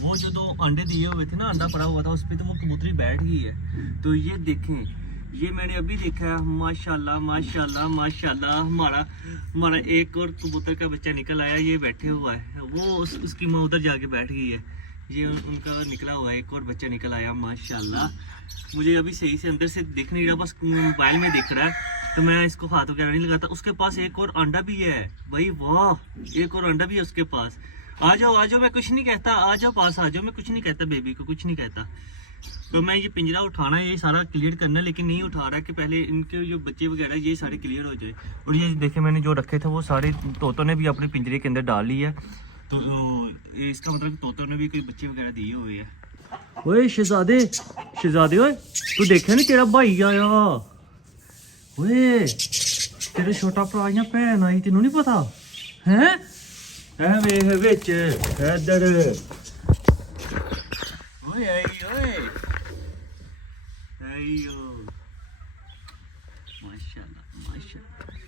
वो जो दो अंडे दिए हुए थे ना, अंडा पड़ा हुआ था उस पर, तो वो कबूतरी बैठ गई है। तो ये देखें, ये मैंने अभी देखा है, माशाल्लाह माशाल्लाह माशाल्लाह, हमारा एक और कबूतर का बच्चा निकल आया, ये बैठे हुआ है। वो उसकी माँ उधर जाके बैठ गई है। ये उनका निकला हुआ है, एक और बच्चा निकल आया माशाल्लाह। मुझे अभी सही से अंदर से दिख नहीं रहा, बस मोबाइल में दिख रहा है, तो मैं इसको हाथ वगैरह नहीं लगाता। उसके पास एक और अंडा भी है भाई, वाह, एक और अंडा भी है उसके पास। आ जाओ, मैं कुछ नहीं कहता, आ जाओ पास आ जाओ, मैं कुछ नहीं कहता, बेबी को कुछ नहीं कहता। तो मैं ये पिंजरा उठाना है, ये सारा क्लियर करना है, लेकिन नहीं उठा रहा कि पहले इनके जो बच्चे वगैरह ये सारे क्लियर हो जाए। और ये देखे मैंने जो रखे थे वो सारे तोतों ने भी अपने पिंजरे के अंदर डाल लिया। तो इसका मतलब तोतों ने भी कोई बच्चे वगैरह दिए हुए हैं। ओए शहजादे ओए, तू देखा नहीं तेरा भाई आया? ओए तेरे छोटा भरा या भैन आई, तेनू नहीं पता है? वेख विच इधर, ओए आई ओ, माशाल्लाह माशाल्लाह।